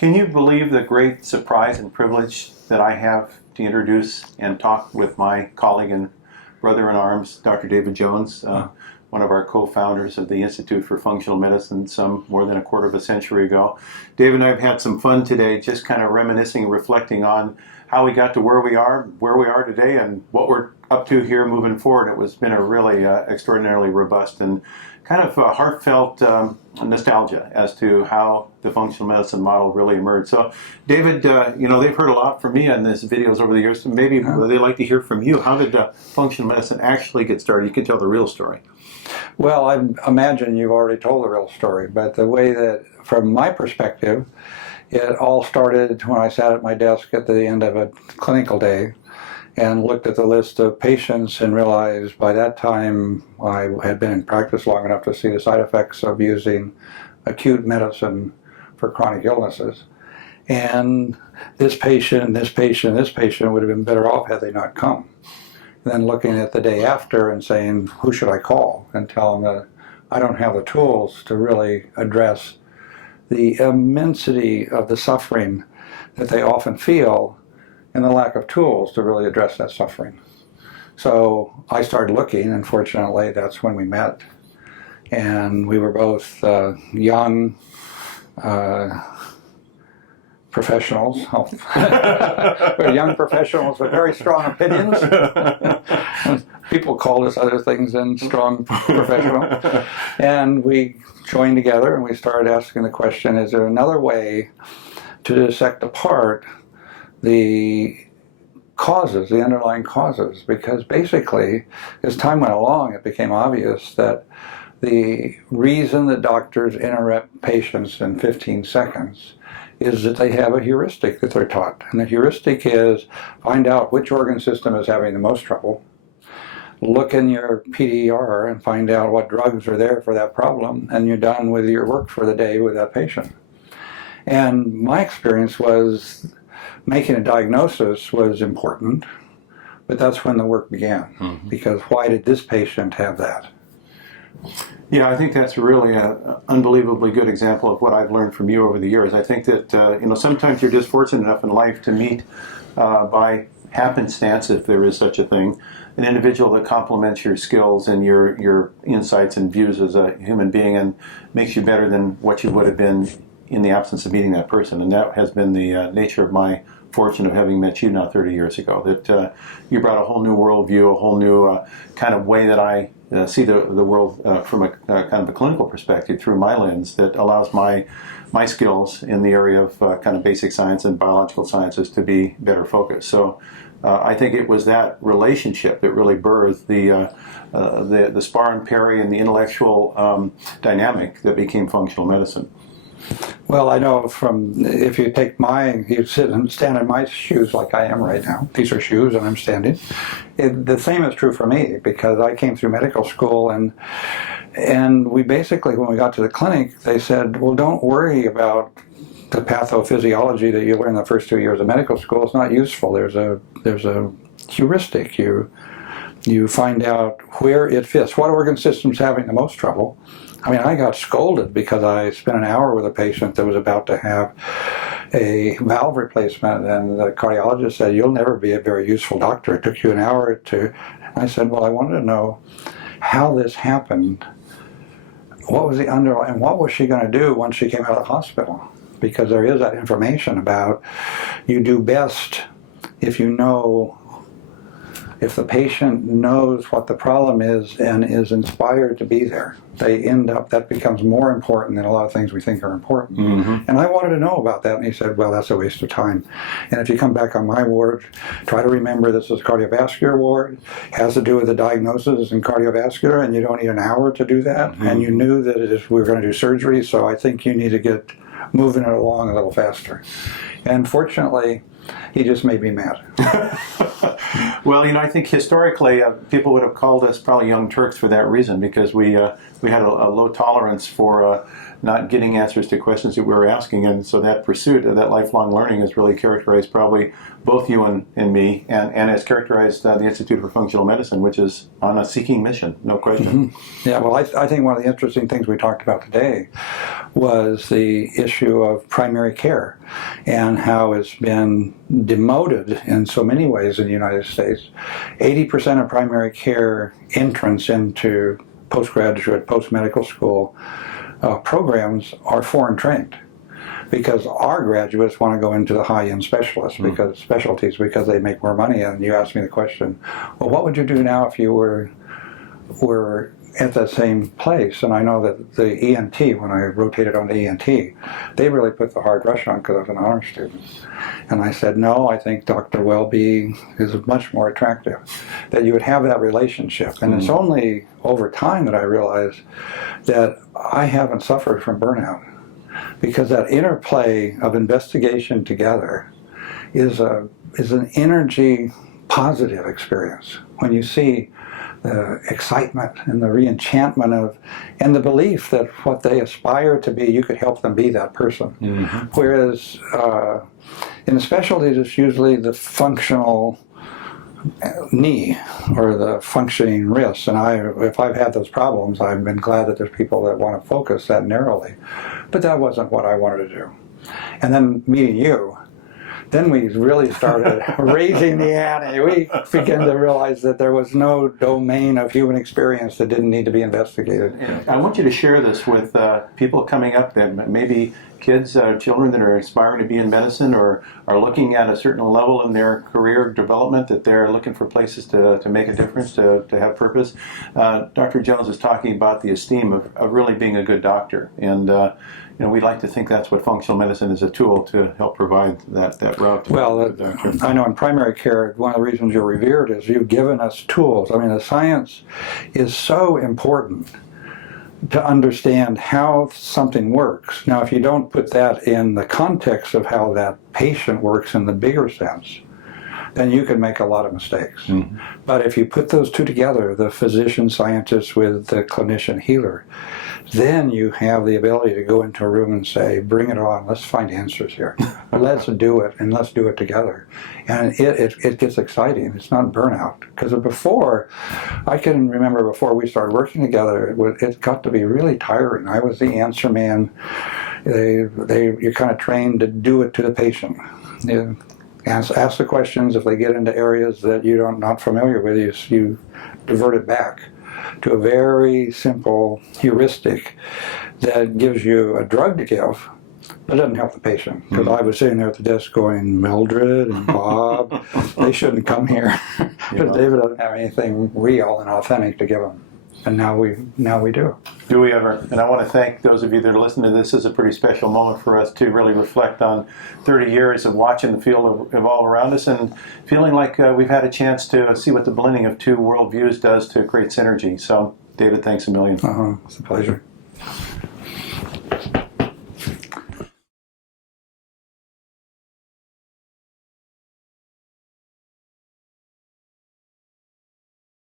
Can you believe the great surprise and privilege that I have to introduce and talk with my colleague and brother-in-arms, Dr. David Jones, one of our co-founders of the Institute for Functional Medicine some more than a quarter of a century ago. David and I have had some fun today, just kind of reminiscing and reflecting on how we got to where we are today, and what we're up to here moving forward. It was been a really extraordinarily robust and kind of heartfelt nostalgia as to how the functional medicine model really emerged. So, David, they've heard a lot from me on these videos over the years. So maybe they'd like to hear from you. How did functional medicine actually get started? You can tell the real story. Well, I imagine you've already told the real story, but the way that, from my perspective, it all started when I sat at my desk at the end of a clinical day and looked at the list of patients and realized by that time I had been in practice long enough to see the side effects of using acute medicine for chronic illnesses. And this patient, this patient, this patient would have been better off had they not come. Then looking at the day after and saying, who should I call? And tell them that I don't have the tools to really address the immensity of the suffering that they often feel and the lack of tools to really address that suffering. So I started looking, and fortunately that's when we met. And we were both young professionals. We're young professionals with very strong opinions. People called us other things than strong professionals. And we joined together and we started asking the question, is there another way to dissect apart the causes, the underlying causes? Because basically, as time went along, it became obvious that the reason that doctors interrupt patients in 15 seconds is that they have a heuristic that they're taught. And the heuristic is find out which organ system is having the most trouble, look in your PDR and find out what drugs are there for that problem, and you're done with your work for the day with that patient. And my experience was making a diagnosis was important, but that's when the work began. Because why did this patient have that? Yeah, I think that's really an unbelievably good example of what I've learned from you over the years. I think that sometimes you're just fortunate enough in life to meet by happenstance, if there is such a thing, an individual that complements your skills and your insights and views as a human being and makes you better than what you would have been in the absence of meeting that person. And that has been the nature of my fortune of having met you now 30 years ago, that you brought a whole new worldview, a whole new kind of way that I see the world from a kind of a clinical perspective through my lens that allows my skills in the area of kind of basic science and biological sciences to be better focused. So I think it was that relationship that really birthed the spar and parry and the intellectual dynamic that became functional medicine. Well, I know if you take you sit and stand in my shoes like I am right now. These are shoes and I'm standing. The same is true for me, because I came through medical school and we basically, when we got to the clinic, they said, well, don't worry about the pathophysiology that you learn the first 2 years of medical school. It's not useful. There's a heuristic. You find out where it fits. What organ system's having the most trouble? I mean, I got scolded because I spent an hour with a patient that was about to have a valve replacement, and the cardiologist said, you'll never be a very useful doctor. It took you an hour to... I said, well, I wanted to know how this happened. What was the underlying... What was she going to do once she came out of the hospital? Because there is that information about you do best if you know... If the patient knows what the problem is and is inspired to be there, that becomes more important than a lot of things we think are important. And I wanted to know about that, and he said, well, that's a waste of time. And if you come back on my ward, try to remember this is a cardiovascular ward, has to do with the diagnosis in cardiovascular, and you don't need an hour to do that. And you knew that we were going to do surgery, so I think you need to get moving it along a little faster. And fortunately, he just made me mad. Well, I think historically people would have called us probably Young Turks for that reason, because we had a low tolerance for not getting answers to questions that we were asking, and so that pursuit of that lifelong learning has really characterized probably both you and me, and has characterized the Institute for Functional Medicine, which is on a seeking mission, no question. Mm-hmm. Yeah, well, I think one of the interesting things we talked about today was the issue of primary care and how it's been demoted in so many ways in the United States. 80% of primary care entrance into postgraduate, post-medical school programs are foreign trained, because our graduates want to go into the high-end specialists because specialties, because they make more money. And you asked me the question, well, what would you do now if you were at that same place? And I know that the ENT, when I rotated on the ENT, they really put the hard rush on because I was an honor student. And I said, no, I think Dr. Welby is much more attractive, that you would have that relationship. And it's only over time that I realized that I haven't suffered from burnout, because that interplay of investigation together is an energy positive experience. When you see the excitement and the re-enchantment of, and the belief that what they aspire to be, you could help them be that person. Mm-hmm. Whereas in the specialties, it's usually the functional knee or the functioning wrist. And if I've had those problems, I've been glad that there's people that want to focus that narrowly. But that wasn't what I wanted to do. And then meeting you, then we really started raising the ante. We began to realize that there was no domain of human experience that didn't need to be investigated. I want you to share this with people coming up, that maybe kids, children that are aspiring to be in medicine or are looking at a certain level in their career development, that they're looking for places to make a difference, to have purpose. Dr. Jones is talking about the esteem of really being a good doctor. And we'd like to think that's what functional medicine is, a tool to help provide that route. Well, I know in primary care, one of the reasons you're revered is you've given us tools. I mean, the science is so important to understand how something works. Now, if you don't put that in the context of how that patient works in the bigger sense, then you can make a lot of mistakes. Mm-hmm. But if you put those two together, the physician scientist with the clinician healer, then you have the ability to go into a room and say, bring it on, let's find answers here. Let's do it, and let's do it together. And it gets exciting. It's not burnout. Because before, I can remember before we started working together, it got to be really tiring. I was the answer man. You're kind of trained to do it to the patient. Ask the questions. If they get into areas that you're not familiar with, you divert it back to a very simple heuristic that gives you a drug to give, but doesn't help the patient. Because I was sitting there at the desk going, Mildred and Bob, they shouldn't come here. Because David doesn't have anything real and authentic to give them. And now we do. Do we ever? And I want to thank those of you that are listening to this. This is a pretty special moment for us to really reflect on 30 years of watching the field evolve around us and feeling like we've had a chance to see what the blending of two worldviews does to create synergy. So, David, thanks a million. It's a pleasure.